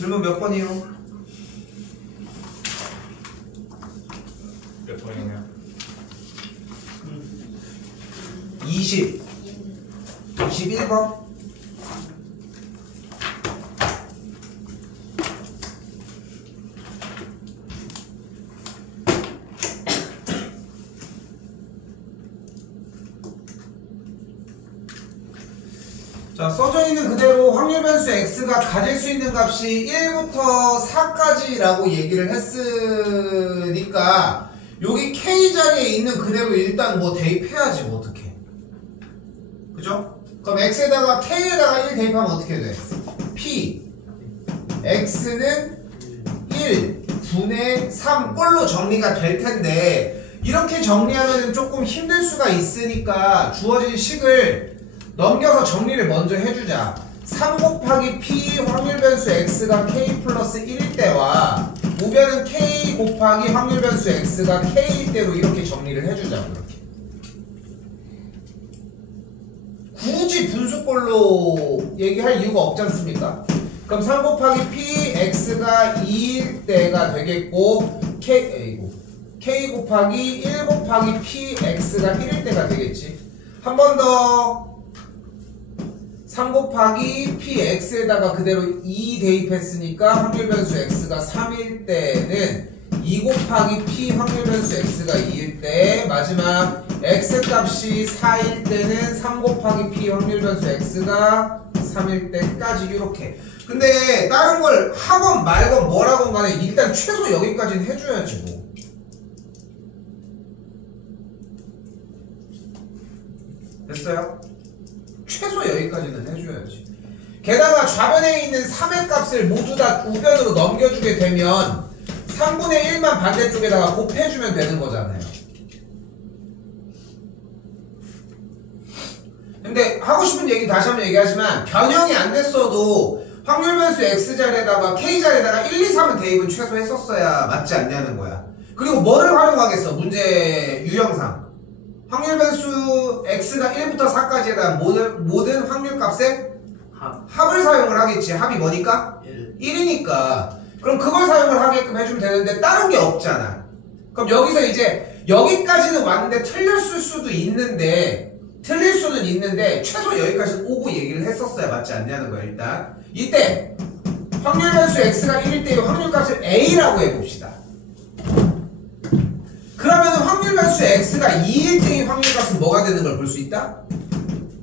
질문 몇 번이요? 몇 번이냐? 20 21번. 자, 써져 있는 그대로 확률 변수 x가 가질 수 있는 값이 1부터 4까지라고 얘기를 했으니까 여기 k 자리에 있는 그대로 일단 뭐 대입해야지 뭐 어떡해. 그죠? 그럼 x에다가 k에다가 1 대입하면 어떻게 돼? p x는 1 분의 3 꼴로 정리가 될 텐데 이렇게 정리하면 조금 힘들 수가 있으니까 주어진 식을 넘겨서 정리를 먼저 해주자. 3 곱하기 p 확률 변수 x가 k 플러스 1일 때와 우변은 k 곱하기 확률 변수 x가 k일 때로 이렇게 정리를 해주자. 그렇게 굳이 분수꼴로 얘기할 이유가 없지 않습니까? 그럼 3 곱하기 p x가 2일 때가 되겠고 k 곱하기 1 곱하기 p x가 1일 때가 되겠지. 한 번 더 3 곱하기 px에다가 그대로 2 대입했으니까 확률 변수 x가 3일 때는 2 곱하기 p 확률 변수 x가 2일 때 마지막 x 값이 4일 때는 3 곱하기 p 확률 변수 x가 3일 때까지 이렇게. 근데 다른 걸 하건 말건 뭐라건 간에 일단 최소 여기까지는 해줘야지 뭐. 됐어요? 최소 여기까지는 해줘야지. 게다가 좌변에 있는 3의 값을 모두 다 우변으로 넘겨주게 되면 3분의 1만 반대쪽에다가 곱해주면 되는 거잖아요. 근데 하고 싶은 얘기 다시 한번 얘기하지만 변형이 안 됐어도 확률 변수 x자리에다가 k자리에다가 1, 2, 3은 대입은 최소 했었어야 맞지 않냐는 거야. 그리고 뭐를 활용하겠어? 문제 유형상 확률 변수 x가 1부터 4까지에 대한 모든 확률 값의 합을 사용을 하겠지. 합이 뭐니까? 1이니까. 그럼 그걸 사용을 하게끔 해주면 되는데 다른 게 없잖아. 그럼 여기서 이제 여기까지는 왔는데 틀릴 수도 있는데 틀릴 수는 있는데 최소 여기까지 오고 얘기를 했었어야 맞지 않냐는 거야. 일단 이때 확률 변수 x가 1일 때의 확률 값을 a라고 해봅시다. 그러면 확률 변수 x가 2일 때의 확률 값은 뭐가 되는 걸 볼 수 있다?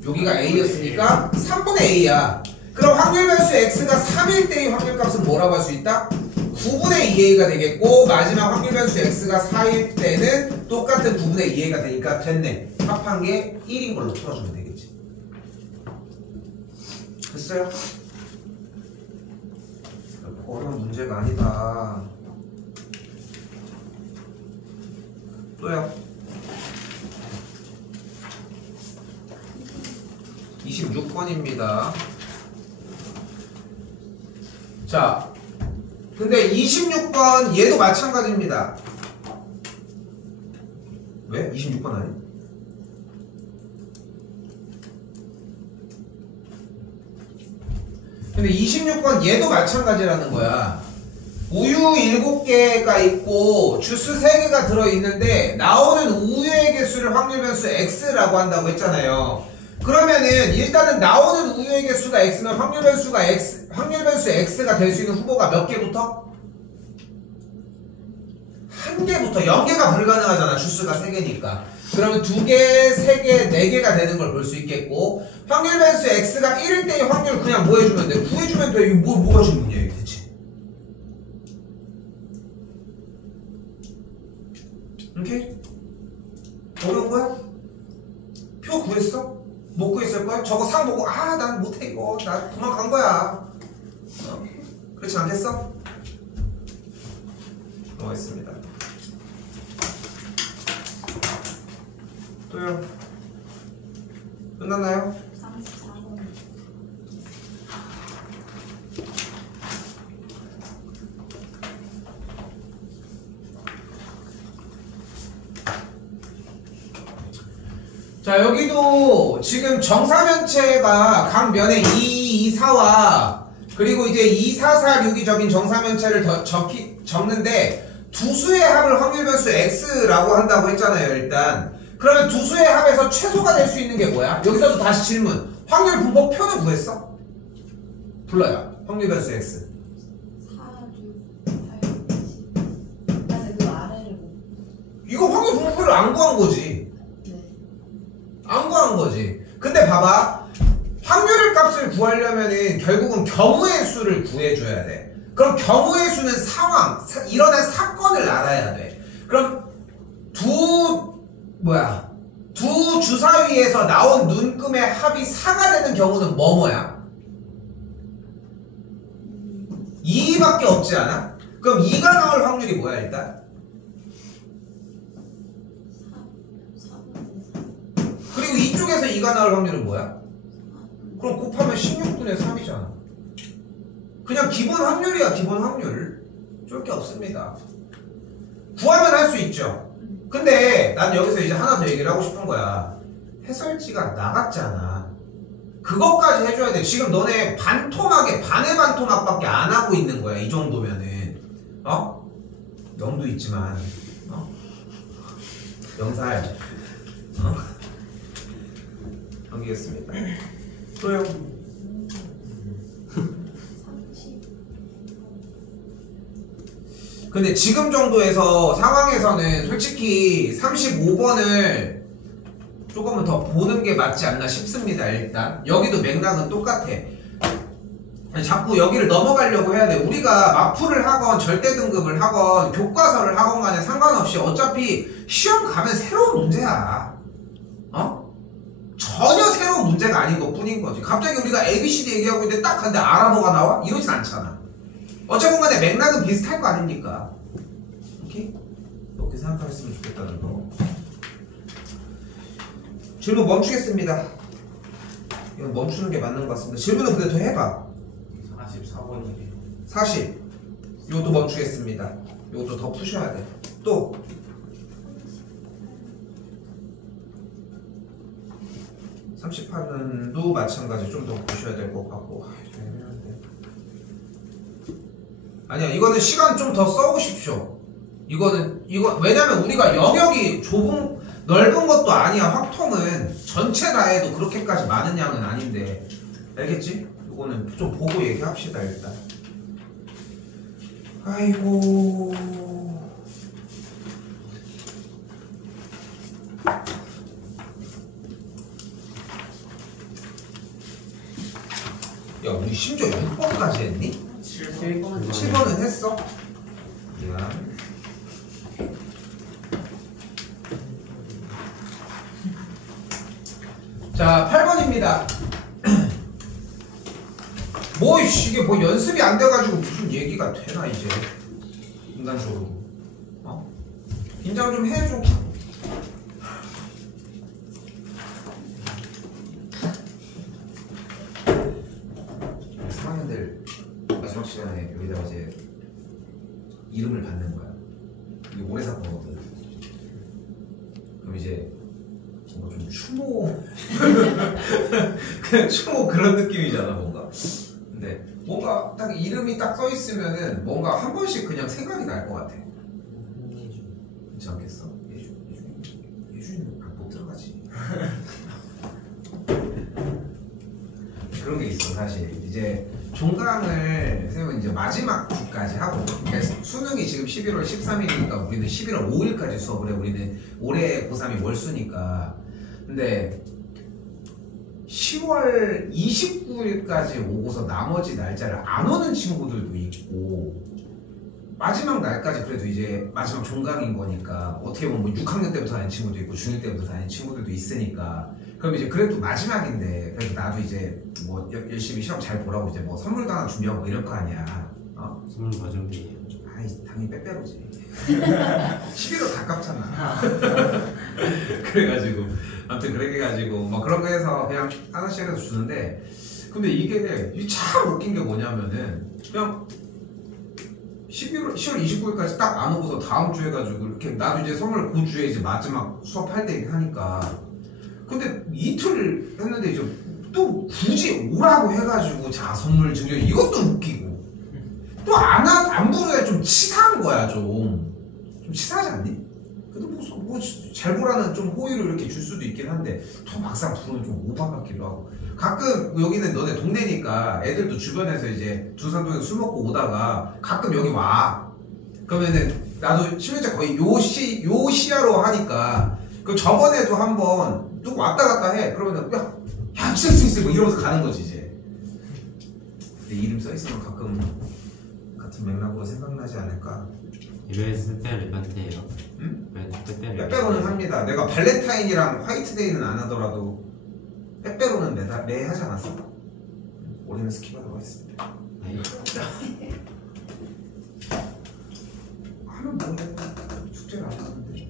여기가 a였으니까 3분의 a야. 그럼 확률 변수 x가 3일 때의 확률 값은 뭐라고 할 수 있다? 9분의 2a가 되겠고 마지막 확률 변수 x가 4일 때는 똑같은 9분의 2a가 되니까 됐네. 합한 게 1인 걸로 풀어주면 되겠지. 됐어요? 어려운 문제가 아니다. 또요. 26번입니다. 자, 근데 26번 얘도 마찬가지입니다. 왜? 26번 아니? 근데 26번 얘도 마찬가지라는 거야. 우유 7개가 있고 주스 3개가 들어있는데 나오는 우유의 개수를 확률 변수 x라고 한다고 했잖아요. 그러면은 일단은 나오는 우유의 개수가 x면 확률 변수 x가 될 수 있는 후보가 몇 개부터? 1개부터 0개가 불가능하잖아. 주스가 3개니까. 그러면 2개, 3개, 4개가 되는 걸 볼 수 있겠고 확률 변수 x가 1일 때의 확률 그냥 뭐 해주면 돼? 구해주면 돼. 이거 뭐가 질문이야 이게 대체? 오케이? 어려운 거야? 표 구했어? 못 구했을걸? 저거 상 보고 난 못해 이거 나 도망간 거야. 그렇지 않겠어? 넘어가겠습니다. 또요? 끝났나요? 34번. 자, 여기도 지금 정사면체가 각 면에 2, 2, 4와 그리고 이제 2, 4, 4, 6이 적인 정사면체를 적는데 두 수의 합을 확률 변수 x라고 한다고 했잖아요. 일단 그러면 두 수의 합에서 최소가 될 수 있는 게 뭐야? 여기서도 다시 질문. 확률 분법 표는 구했어? 불러요. 확률 변수 x. 4, 6, 8, 10. 나는 그 아래를 못. 이거 확률 분법표를 안 구한 거지. 네. 안 구한 거지. 근데 봐봐. 확률 값을 구하려면은 결국은 경우의 수를 구해줘야 돼. 그럼 경우의 수는 상황, 일어난 사건을 알아야 돼. 그럼 두 주사위에서 나온 눈금의 합이 4가 되는 경우는 뭐야? 2밖에 없지 않아? 그럼 2가 나올 확률이 뭐야 일단? 4분의 3. 그리고 이쪽에서 2가 나올 확률은 뭐야? 그럼 곱하면 16분의 3이잖아. 그냥 기본 확률이야. 기본 확률. 쫄 게 없습니다. 구하면 할 수 있죠. 근데 난 여기서 이제 하나 더 얘기를 하고 싶은 거야. 해설지가 나갔잖아. 그것까지 해줘야 돼. 지금 너네 반토막에 반의 반토막밖에 안 하고 있는 거야. 이 정도면은 어? 영도 있지만 어? 영살 어? 넘기겠습니다. 또요. 30. 근데 지금 정도에서 상황에서는 솔직히 35번을 조금은 더 보는 게 맞지 않나 싶습니다. 일단 여기도 맥락은 똑같아. 자꾸 여기를 넘어가려고 해야 돼. 우리가 마풀을 하건 절대 등급을 하건 교과서를 하건 간에 상관없이 어차피 시험 가면 새로운 문제야. 어? 전혀 새로운 문제가 아닌 것 뿐인 거지. 갑자기 우리가 ABCD 얘기하고 있는데 딱 근데 아랍어가 나와? 이러진 않잖아. 어쨌든 간에 맥락은 비슷할 거 아닙니까? 오케이? 이렇게 생각하셨으면 좋겠다는 거. 질문 멈추겠습니다. 이건 멈추는 게 맞는 것 같습니다. 질문은 근데 더 해봐. 44번이에요. 40. 요것도 멈추겠습니다. 요것도 더 푸셔야 돼. 또 38년도 마찬가지 좀 더 보셔야 될 것 같고. 아니야, 이거는 시간 좀 더 써보십시오. 왜냐면 우리가 영역이 넓은 것도 아니야. 확통은 전체 다 해도 그렇게까지 많은 양은 아닌데. 알겠지? 이거는 좀 보고 얘기합시다 일단. 아이고. 야, 우리 심지어 6번까지 했니? 7번은 했어? 미안. 자, 8번입니다. 이게 뭐 연습이 안 돼가지고 무슨 얘기가 되나 이제 인간적으로. 어? 긴장 좀 해줘. 사학년들 마지막 시간에 여기다가 이제 이름을 받는 거야. 이게 오래 사건거든. 그럼 이제 뭔가 좀 추모 그냥 추모 그런 느낌이잖아 뭔가. 근데 뭔가 딱 이름이 딱 써 있으면은 뭔가 한 번씩 그냥 생각이 날 것 같아. 그렇지 않겠어? 예준이는 못 들어가지. 그런 게 있어 사실. 이제 종강을 선생님은 이제 마지막 주까지 하고, 그러니까 수능이 지금 11월 13일이니까 우리는 11월 5일까지 수업을 해. 우리는 올해 고3이 월수니까. 근데 10월 29일까지 오고서 나머지 날짜를 안 오는 친구들도 있고, 마지막 날까지 그래도 이제 마지막 종강인 거니까 어떻게 보면 뭐 6학년 때부터 다니는 친구도 있고 중1 때부터 다니는 친구들도 있으니까, 그럼 이제 그래도 마지막인데 그래도 나도 이제 뭐 열심히 시험 잘 보라고 이제 뭐 선물도 하나 준비하고 이럴 거 아니야. 어? 선물 과정이에요. 아이, 당연히 빼빼로지. 11월 가깝잖아. 그래가지고 아무튼 그렇게 해가지고 뭐 그런 거 해서 그냥 하나씩 해서 주는데, 근데 이게 참 웃긴 게 뭐냐면은 그냥 10월 29일까지 딱 안 오고서 다음 주 해가지고 이렇게 나도 이제 선물 그 주에 이제 마지막 수업할 때 하니까, 근데 이틀 했는데 이제 또 굳이 오라고 해가지고 자 선물 증정 이것도 웃기고 또 안 부르게 좀 치사한 거야 좀 치사하지 않니? 그래도 잘 보라는 좀 호의를 이렇게 줄 수도 있긴 한데 또 막상 부르면 좀 오바 같기도 하고 가끔 여기는 너네 동네니까 애들도 주변에서 이제 두산동에 술 먹고 오다가 가끔 여기 와 그러면은 나도 실제 거의 요 시야로 하니까 그 저번에도 한번 누구 왔다 갔다 해 그러면은 야 있어 뭐 이러면서 가는 거지 이제 내 이름 써있으면 가끔 같은 맥락으로 생각나지 않을까. 왜 스페어를 반대해요? 응? 왜 스페어를 빼빼로는 합니다. 내가 발렌타인이랑 화이트데이는 안 하더라도 빼빼로는 매 하지 않았어? 올해는 스킵하도록 하겠습니다. 네. 하면 뭐해? 숙제를 안 하는데.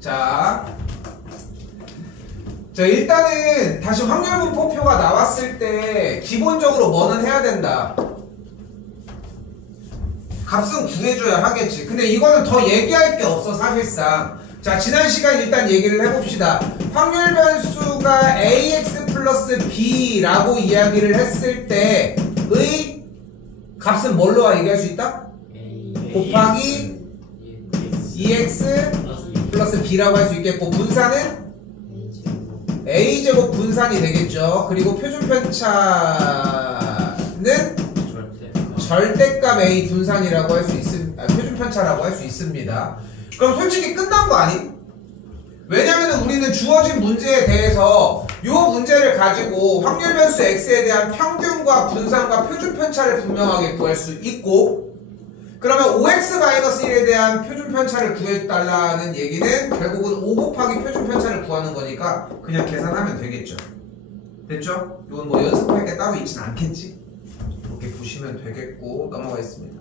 자 일단은 다시 확률분포표가 나왔을 때 기본적으로 뭐는 해야 된다. 값은 구해줘야 하겠지. 근데 이거는 더 얘기할 게 없어 사실상. 자 지난 시간 일단 얘기를 해봅시다. 확률 변수가 ax 플러스 b라고 이야기를 했을 때의 값은 뭘로 얘기할 수 있다? 곱하기 2x 플러스 b라고 할 수 있겠고 분산은 a제곱 분산이 되겠죠. 그리고 표준편차는 절대값 a 분산이라고 할 수 있습니다. 표준편차라고 할 수 있습니다. 그럼 솔직히 끝난 거 아니? 왜냐면은 우리는 주어진 문제에 대해서 이 문제를 가지고 확률 변수 x에 대한 평균과 분산과 표준편차를 분명하게 구할 수 있고 그러면 5x-1에 대한 표준편차를 구해달라는 얘기는 결국은 5 곱하기 표준편차를 구하는 거니까 그냥 계산하면 되겠죠. 됐죠? 이건 뭐 연습할 게 따로 있진 않겠지? 이렇게 보시면 되겠고 넘어가겠습니다.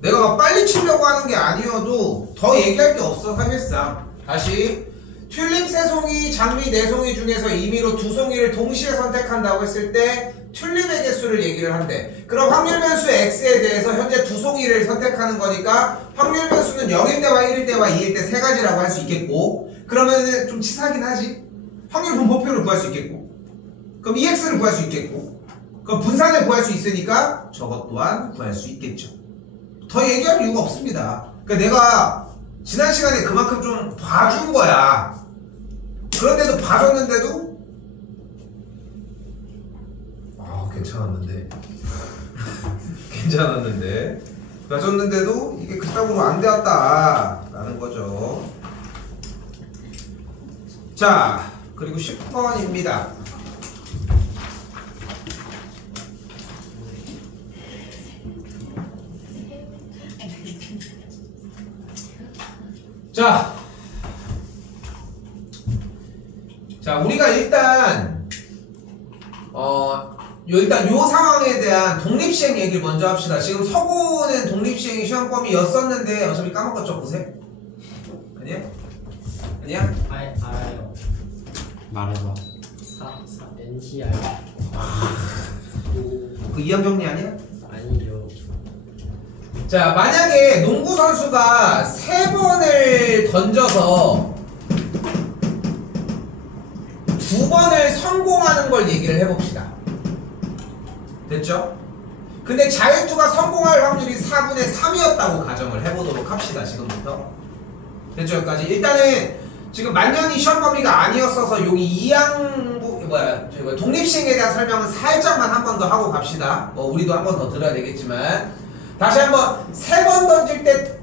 내가 막 빨리 치려고 하는 게 아니어도 더 얘기할 게 없어 사실상. 다시 튤립 3송이, 장미 4송이 중에서 임의로 2송이를 동시에 선택한다고 했을 때 튤립의 개수를 얘기를 한대. 그럼 확률 변수 x에 대해서 현재 2송이를 선택하는 거니까 확률 변수는 0일 때와 1일 때와 2일 때 3가지라고 할 수 있겠고 그러면은 좀 치사하긴 하지. 확률 분포표를 구할 수 있겠고 그럼 EX를 구할 수 있겠고 그럼 분산을 구할 수 있으니까 저것 또한 구할 수 있겠죠. 더 얘기할 이유가 없습니다. 그러니까 내가 지난 시간에 그만큼 좀 봐준 거야. 그런데도 봐줬는데도 괜찮았는데 괜찮았는데 봐줬는데도 이게 그따구로 안 되었다 라는 거죠. 자 그리고 10번입니다. 자 우리가 일단 일단 요 상황에 대한 독립시행 얘기를 먼저 합시다. 지금 서고는 독립시행이 시험범위였었는데 어차피 까먹었죠 보세요? 아니야? 아니야? 알아요. 말해봐. NCR. 그 이항정리 아니야? 아니요. 자 만약에 농구 선수가 3번을 던져서 2번을 성공하는 걸 얘기를 해봅시다. 됐죠? 근데 자유투가 성공할 확률이 4분의 3이었다고 가정을 해보도록 합시다. 지금부터 됐죠? 여기까지. 일단은 지금 만년이 시험 범위가 아니었어서 여기 독립시행에 대한 설명은 살짝만 한 번 더 하고 갑시다. 우리도 한 번 더 들어야 되겠지만 다시 한번 3번 던질 때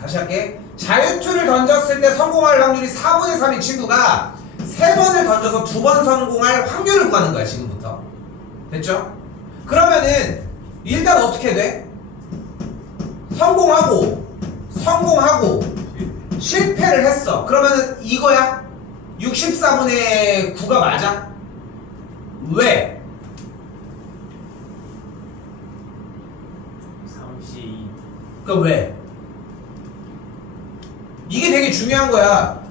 다시 할게. 자유투를 던졌을 때 성공할 확률이 4분의 3인 친구가 3번을 던져서 2번 성공할 확률을 구하는 거야 지금부터. 됐죠? 그러면은 일단 어떻게 돼? 성공하고 실패를 했어. 그러면은 이거야? 64분의 9가 맞아? 왜? 32. 그럼 왜? 이게 되게 중요한 거야.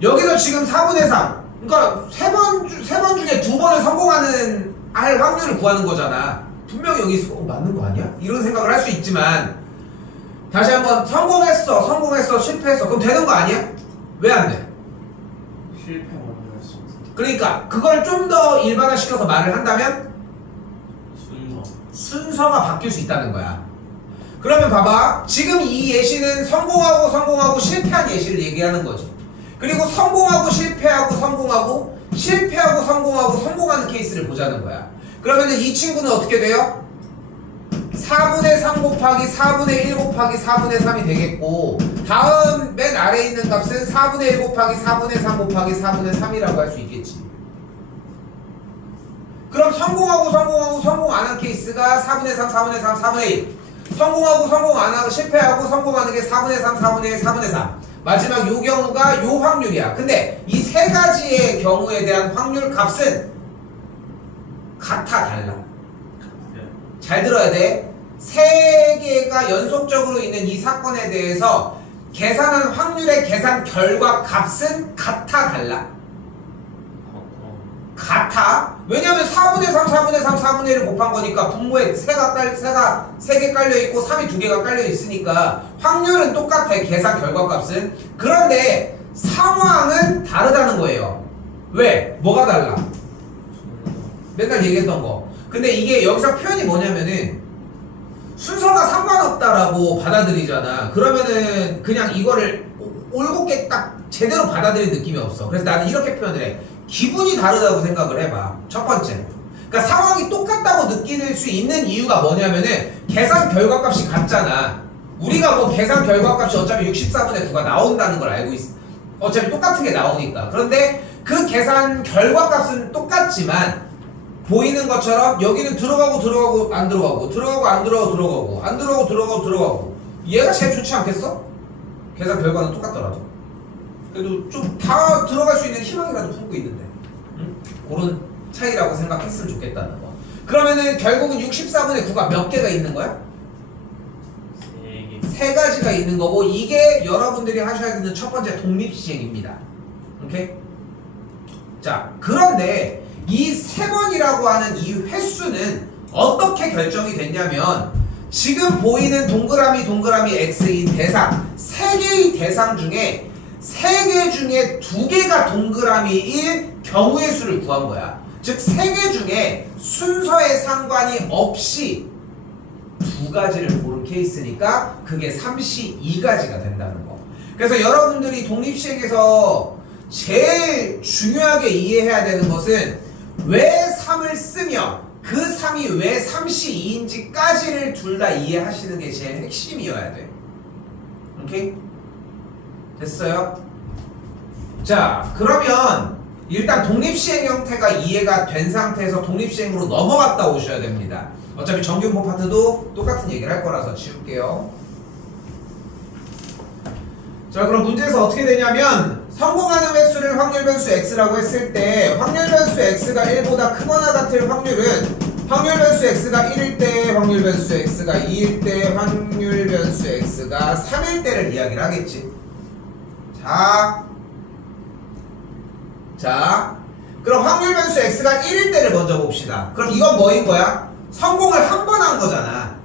여기서 지금 4분의 3 그러니까 3번 중에 2번을 성공하는 할 확률을 구하는 거잖아. 분명히 여기 맞는 거 아니야? 이런 생각을 할 수 있지만 다시 한번 성공했어 실패했어 그럼 되는 거 아니야? 왜 안 돼? 실패 먼저 할 수 있어. 그러니까 그걸 좀 더 일반화시켜서 말을 한다면 순서. 순서가 바뀔 수 있다는 거야. 그러면 봐봐. 지금 이 예시는 성공하고 실패한 예시를 얘기하는 거지. 그리고 성공하고 실패하고 성공하는 케이스를 보자는 거야. 그러면 이 친구는 어떻게 돼요? 4분의 3 곱하기 4분의 1 곱하기 4분의 3이 되겠고, 다음 맨 아래에 있는 값은 4분의 1 곱하기 4분의 3 곱하기 4분의 3이라고 할 수 있겠지. 그럼 성공하고 성공 안 한 케이스가 4분의 3, 4분의 3, 4분의 1. 성공하고 성공 안 하고 실패하고 성공하는 게 4분의 3, 4분의 1, 4분의 3. 마지막 요 경우가 요 확률이야. 근데 이 세 가지의 경우에 대한 확률 값은 같아, 달라. 잘 들어야 돼. 세 개가 연속적으로 있는 이 사건에 대해서 계산한 확률의 계산 결과 값은 같아, 달라? 같아. 왜냐면 4분의 3, 4분의 3, 4분의 1을 곱한 거니까 분모에 3개 깔려있고 3이 2개가 깔려있으니까 확률은 똑같아, 계산 결과값은. 그런데 상황은 다르다는 거예요. 왜? 뭐가 달라? 맨날 얘기했던 거. 근데 이게 여기서 표현이 뭐냐면은 순서가 상관없다라고 받아들이잖아. 그러면은 그냥 이거를 올곧게 딱 제대로 받아들인 느낌이 없어. 그래서 나는 이렇게 표현을 해. 기분이 다르다고 생각을 해봐. 첫 번째. 그러니까 상황이 똑같다고 느낄 수 있는 이유가 뭐냐면은 계산 결과값이 같잖아. 우리가 뭐 계산 결과값이 어차피 64분의 9가 나온다는 걸 알고 있어. 어차피 똑같은 게 나오니까. 그런데 그 계산 결과값은 똑같지만 보이는 것처럼 여기는 들어가고 안 들어가고 들어가고 얘가 제일 좋지 않겠어? 계산 결과는 똑같더라도. 그래도 좀 다 들어갈 수 있는 희망이라도 품고 있는데, 응? 그런 차이라고 생각했으면 좋겠다는 거. 그러면은 결국은 64분의 9가 몇 개가 있는 거야? 세 가지가 있는 거고, 이게 여러분들이 하셔야 되는 첫 번째 독립시행입니다. 오케이? 자, 그런데 이 3번이라고 하는 이 횟수는 어떻게 결정이 됐냐면, 지금 보이는 동그라미 X인 대상, 3개의 대상 중에 3개 중에 2개가 동그라미일 경우의 수를 구한 거야. 즉 3개 중에 순서에 상관이 없이 2가지를 고른 케이스니까 그게 32가지가 된다는 거. 그래서 여러분들이 독립시행에서 제일 중요하게 이해해야 되는 것은 왜 3을 쓰며 그 3이 왜 32인지까지를 둘 다 이해하시는 게 제일 핵심이어야 돼. 오케이? 됐어요? 자, 그러면 일단 독립시행 형태가 이해가 된 상태에서 독립시행으로 넘어갔다 오셔야 됩니다. 어차피 정규분포 파트도 똑같은 얘기를 할 거라서 지울게요. 자, 그럼 문제에서 어떻게 되냐면 성공하는 횟수를 확률 변수 x라고 했을 때 확률 변수 x가 1보다 크거나 같을 확률은 확률 변수 x가 1일 때, 확률 변수 x가 2일 때, 확률 변수 x가 3일 때를 이야기를 하겠지. 자, 그럼 확률 변수 x가 1일 때를 먼저 봅시다. 그럼 이건 뭐인 거야? 성공을 한 번 한 거잖아.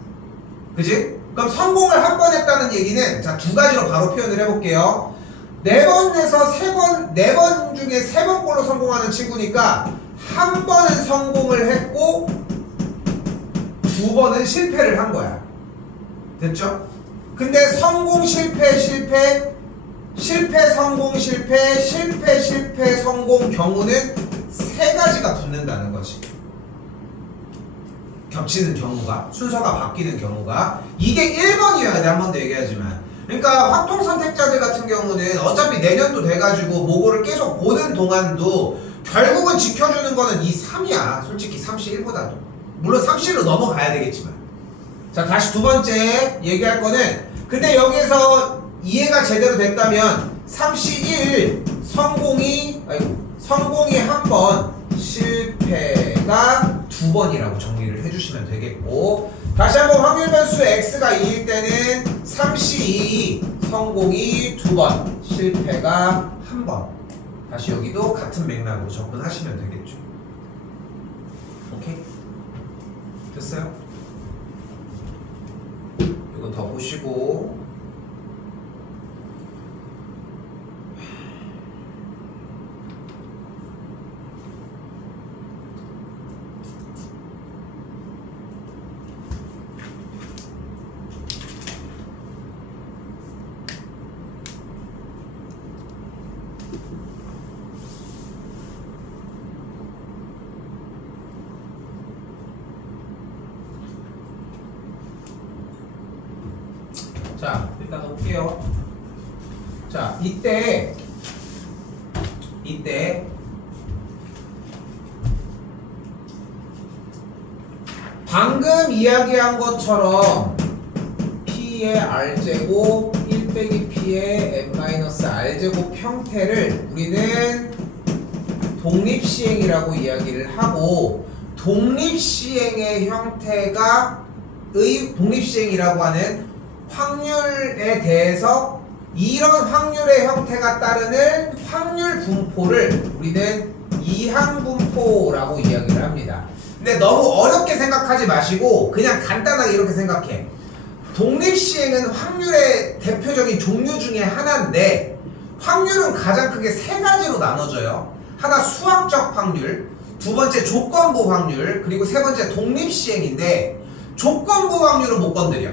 그지? 그럼 성공을 한 번 했다는 얘기는 자, 2가지로 바로 표현을 해볼게요. 4번에서 3번, 4번 중에 3번 꼴로 성공하는 친구니까 한 번은 성공을 했고 2번은 실패를 한 거야. 됐죠? 근데 성공, 실패, 성공, 실패, 성공 경우는 3가지가 붙는다는 거지. 겹치는 경우가, 순서가 바뀌는 경우가. 이게 1번이어야 돼, 한 번 더 얘기하지만. 그러니까 확통 선택자들 같은 경우는 어차피 내년도 돼가지고 모고를 계속 보는 동안도 결국은 지켜주는 거는 이 3이야. 솔직히 31보다도. 물론 37로 넘어가야 되겠지만. 자, 다시 두 번째 얘기할 거는 근데 여기에서 이해가 제대로 됐다면 31 성공이 한 번, 실패가 2번이라고 정리를 해주시면 되겠고, 다시 한번 확률 변수 x가 2일 때는 32 성공이 2번, 실패가 1번. 다시 여기도 같은 맥락으로 접근하시면 되겠죠. 오케이? 됐어요? 이거 더 보시고 자, 일단 볼게요. 자, 이때 방금 이야기한 것처럼 P의 R제곱 1 빼기 P의 n-R제곱 형태를 우리는 독립시행이라고 이야기를 하고, 독립시행의 형태가 독립시행이라고 하는 확률에 대해서 이런 확률의 형태가 따르는 확률 분포를 우리는 이항분포라고 이야기를 합니다. 근데 너무 어렵게 생각하지 마시고 그냥 간단하게 이렇게 생각해. 독립시행은 확률의 대표적인 종류 중에 하나인데, 확률은 가장 크게 세 가지로 나눠져요. 하나 수학적 확률, 두 번째 조건부 확률, 그리고 세 번째 독립시행인데, 조건부 확률은 못 건드려.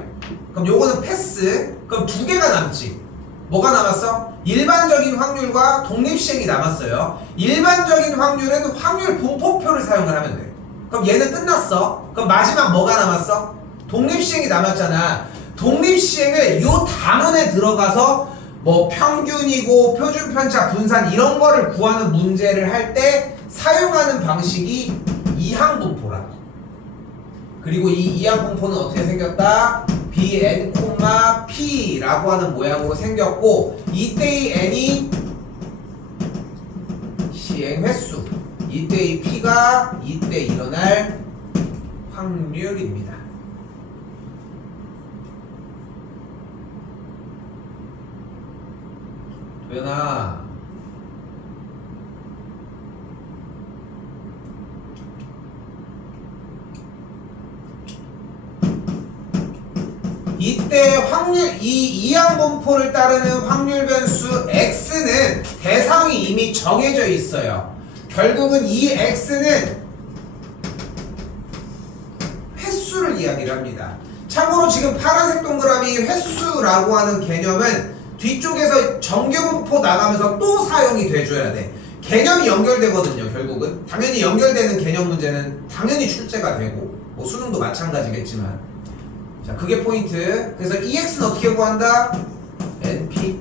그럼 요거는 패스. 그럼 두 개가 남지. 뭐가 남았어? 일반적인 확률과 독립시행이 남았어요. 일반적인 확률은 확률 분포표를 사용을 하면 돼. 그럼 얘는 끝났어. 그럼 마지막 뭐가 남았어? 독립시행이 남았잖아. 독립시행을 요 단원에 들어가서 뭐 평균이고 표준편차 분산 이런 거를 구하는 문제를 할 때 사용하는 방식이 이항분포라고. 그리고 이 이항분포는 어떻게 생겼다? bn, p라고 하는 모양으로 생겼고, 이때의 n이 시행 횟수, 이때의 p가 이때 일어날 확률입니다. 도연아, 이때 확률, 이 이항분포를 따르는 확률 변수 x는 대상이 이미 정해져 있어요. 결국은 이 x는 횟수를 이야기를 합니다. 참고로 지금 파란색 동그라미 횟수라고 하는 개념은 뒤쪽에서 정규분포 나가면서 또 사용이 돼줘야 돼. 개념이 연결되거든요. 결국은 당연히 연결되는 개념 문제는 당연히 출제가 되고, 뭐 수능도 마찬가지겠지만, 자, 그게 포인트. 그래서 EX는 어떻게 구한다? NP.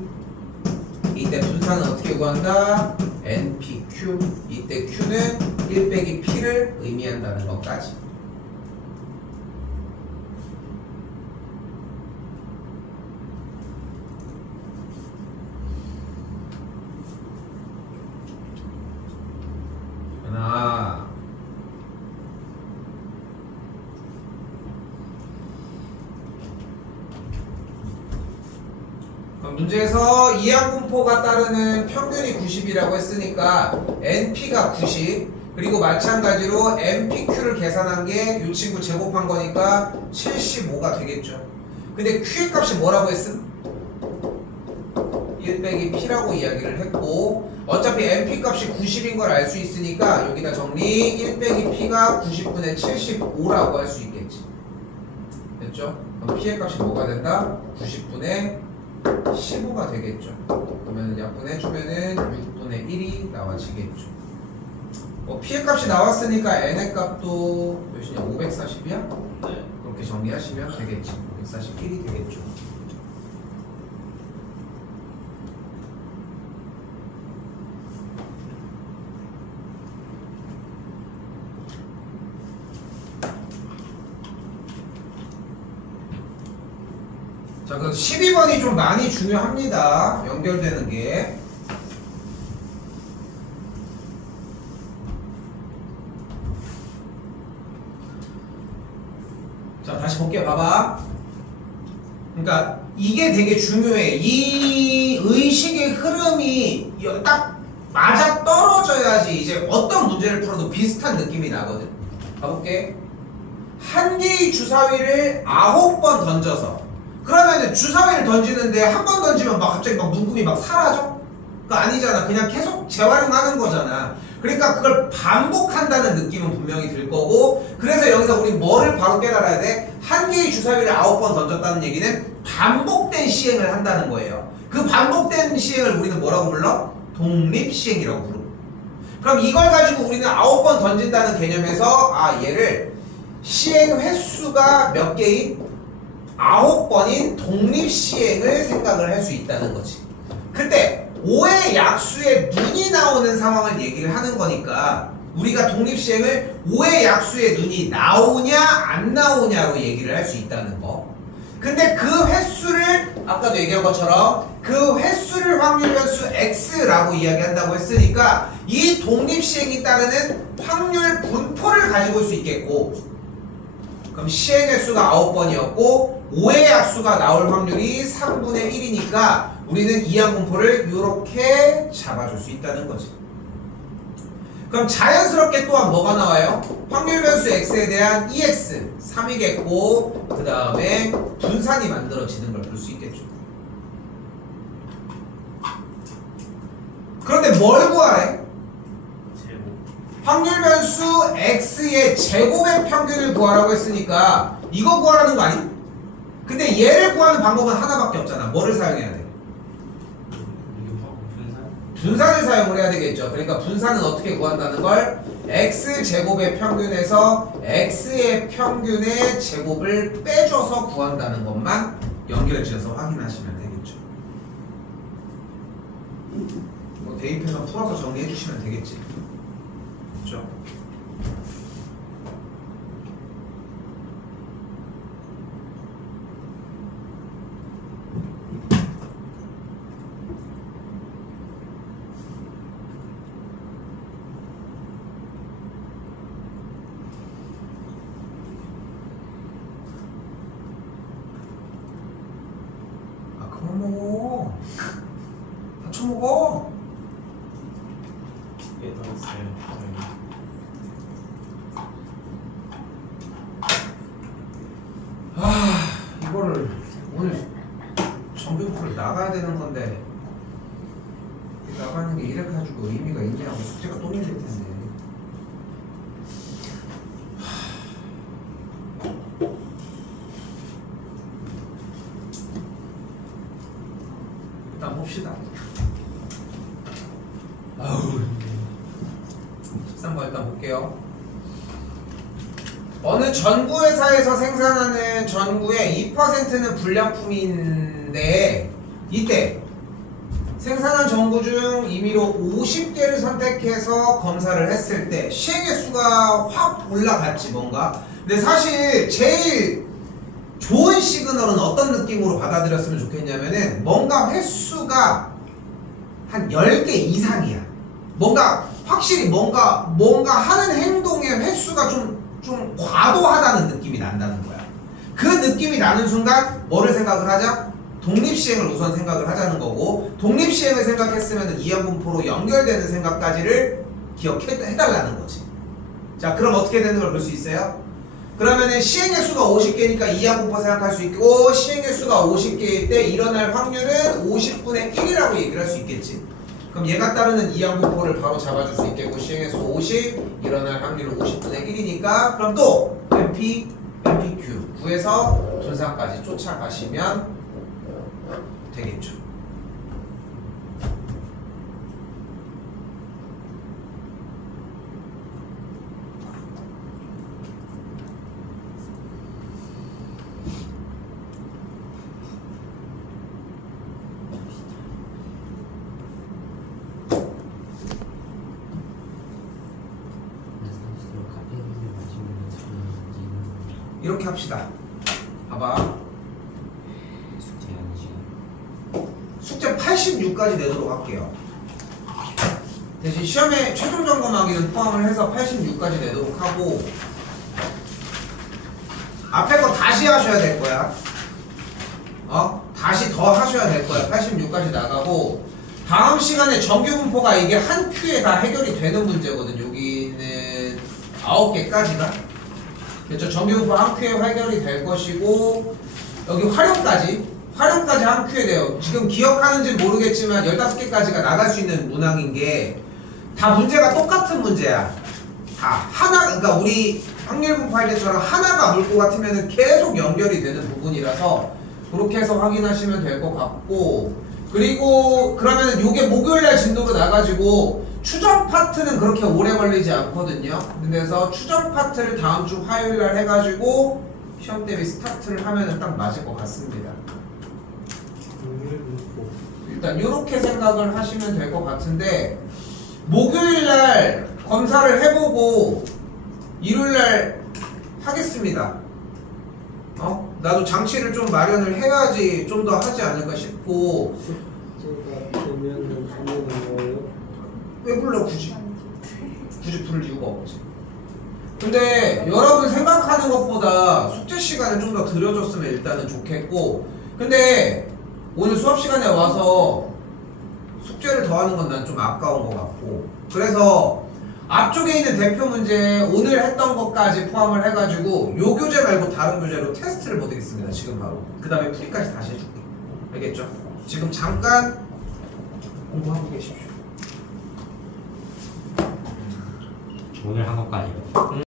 이때 분산은 어떻게 구한다? NPQ. 이때 Q는 1 빼기 P를 의미한다는 것까지. 하나. 문제에서 이항분포가 따르는 평균이 90이라고 했으니까 NP가 90, 그리고 마찬가지로 NPQ를 계산한 게 이 친구 제곱한 거니까 75가 되겠죠. 근데 Q의 값이 뭐라고 했음? 1 빼기 P라고 이야기를 했고, 어차피 NP 값이 90인 걸 알 수 있으니까 여기다 정리. 1 빼기 P가 90분의 75라고 할 수 있겠지. 됐죠? 그럼 P의 값이 뭐가 된다? 90분의 15가 되겠죠. 그러면 약분해주면은 6분의 1이 나와지겠죠. P의 값이 나왔으니까 N의 값도 몇이냐? 540이야? 네. 그렇게 정리하시면 되겠죠. 541이 되겠죠. 자, 그 12번이 좀 많이 중요합니다. 연결되는 게. 자, 다시 볼게요. 봐봐. 그러니까 이게 되게 중요해. 이 의식의 흐름이 딱 맞아 떨어져야지 이제 어떤 문제를 풀어도 비슷한 느낌이 나거든. 가볼게. 한 개의 주사위를 9번 던져서, 그러면 주사위를 던지는데 한 번 던지면 막 갑자기 막 눈금이 막 사라져? 그거 아니잖아. 그냥 계속 재활용하는 거잖아. 그러니까 그걸 반복한다는 느낌은 분명히 들 거고, 그래서 여기서 우리 뭐를 바로 깨달아야 돼? 한 개의 주사위를 9번 던졌다는 얘기는 반복된 시행을 한다는 거예요. 그 반복된 시행을 우리는 뭐라고 불러? 독립시행이라고 부르고. 그럼 이걸 가지고 우리는 9번 던진다는 개념에서 얘를 시행 횟수가 몇 개인? 9번인 독립시행을 생각을 할 수 있다는 거지. 근데 5의 약수에 눈이 나오는 상황을 얘기를 하는 거니까 우리가 독립시행을 5의 약수에 눈이 나오냐 안 나오냐로 얘기를 할 수 있다는 거. 근데 그 횟수를 아까도 얘기한 것처럼 그 횟수를 확률 변수 x라고 이야기한다고 했으니까 이 독립시행이 따르는 확률 분포를 가지고 올 수 있겠고, 그럼 시행 횟수가 9번이었고 5의 약수가 나올 확률이 3분의 1이니까 우리는 이항분포를 이렇게 잡아줄 수 있다는 거지. 그럼 자연스럽게 또한 뭐가 나와요? 확률 변수 x에 대한 EX 3이겠고 그 다음에 분산이 만들어지는 걸 볼 수 있겠죠. 그런데 뭘 구하래? 제곱. 확률 변수 x의 제곱의 평균을 구하라고 했으니까 이거 구하라는 거 아니? 근데 얘를 구하는 방법은 하나밖에 없잖아. 뭐를 사용해야 돼? 분산을 사용을 해야 되겠죠. 그러니까 분산은 어떻게 구한다는 걸 x제곱의 평균에서 x의 평균의 제곱을 빼줘서 구한다는 것만 연결지어서 확인하시면 되겠죠. 뭐 대입해서 풀어서 정리해 주시면 되겠지. 그렇죠? 먹어. 다 쳐먹어. 예, 넣었어요. 이거를 오늘 정규표를 나가야 되는 건데 나가는 게 이래가지고 의미가 있냐고 숙제가 또 밀릴 텐데. 일단 봅시다. 아우. 13번 일단 볼게요. 어느 전구 회사에서 생산하는 전구의 2%는 불량품인데 이때 생산한 전구 중 임의로 50개를 선택해서 검사를 했을 때 시행의 수가 확 올라갔지 뭔가. 근데 사실 제일 좋은 시그널은 어떤 느낌으로 받아들였으면 좋겠냐면은 뭔가 횟수가 한 10개 이상이야. 뭔가 확실히 뭔가 하는 행동의 횟수가 좀 과도하다는 느낌이 난다는 거야. 그 느낌이 나는 순간 뭐를 생각을 하자? 독립시행을 우선 생각을 하자는 거고, 독립시행을 생각했으면 이항분포로 연결되는 생각까지를 기억해달라는 거지. 자, 그럼 어떻게 되는 걸 볼 수 있어요? 그러면은 시행의 수가 50개니까 이항분포 생각할 수 있고, 시행의 수가 50개일 때 일어날 확률은 50분의 1이라고 얘기를 할 수 있겠지. 그럼 얘가 따르는 이항분포를 바로 잡아줄 수 있겠고, 시행의 수 50, 일어날 확률은 50분의 1이니까 그럼 또 MP, MPQ 구해서 분산까지 쫓아가시면 되겠죠. 이렇게 합시다. 봐봐. 숙제 86까지 내도록 할게요. 대신 시험에 최종 점검하기는 포함을 해서 86까지 내도록 하고, 앞에 거 다시 하셔야 될 거야. 다시 더 하셔야 될 거야. 86까지 나가고, 다음 시간에 정규분포가 이게 한 큐에 다 해결이 되는 문제거든. 여기는 9개까지가. 그렇죠. 정규분포 한 큐에 해결이 될 것이고, 여기 활용까지 한 큐에 돼요. 지금 기억하는지 모르겠지만 15개까지가 나갈 수 있는 문항인 게 다 문제가 똑같은 문제야. 다 하나, 그러니까 우리 확률 분포할 때처럼 하나가 물 것 같으면 계속 연결이 되는 부분이라서 그렇게 해서 확인하시면 될 것 같고, 그리고 그러면은 요게 목요일날 진도로 나가지고 추정 파트는 그렇게 오래 걸리지 않거든요. 그래서 추정 파트를 다음 주 화요일날 해가지고 시험 대비 스타트를 하면은 딱 맞을 것 같습니다. 일단 이렇게 생각을 하시면 될 것 같은데 목요일날 검사를 해보고 일요일날 하겠습니다. 나도 장치를 좀 마련을 해야지 좀 더 하지 않을까 싶고. 숙제가 되면은 부르는 거예요? 왜 불러 굳이 부를 이유가 없지. 근데 여러분 생각하는 것보다 숙제 시간을 좀 더 들여줬으면 일단은 좋겠고, 근데 오늘 수업 시간에 와서 숙제를 더 하는 건 난 좀 아까운 것 같고, 그래서 앞쪽에 있는 대표 문제 오늘 했던 것까지 포함을 해가지고 요 교재 말고 다른 교재로 테스트를 보드리겠습니다. 지금 바로. 그 다음에 풀이까지 다시 해줄게. 알겠죠? 지금 잠깐 공부하고 계십시오. 오늘 한 것까지요.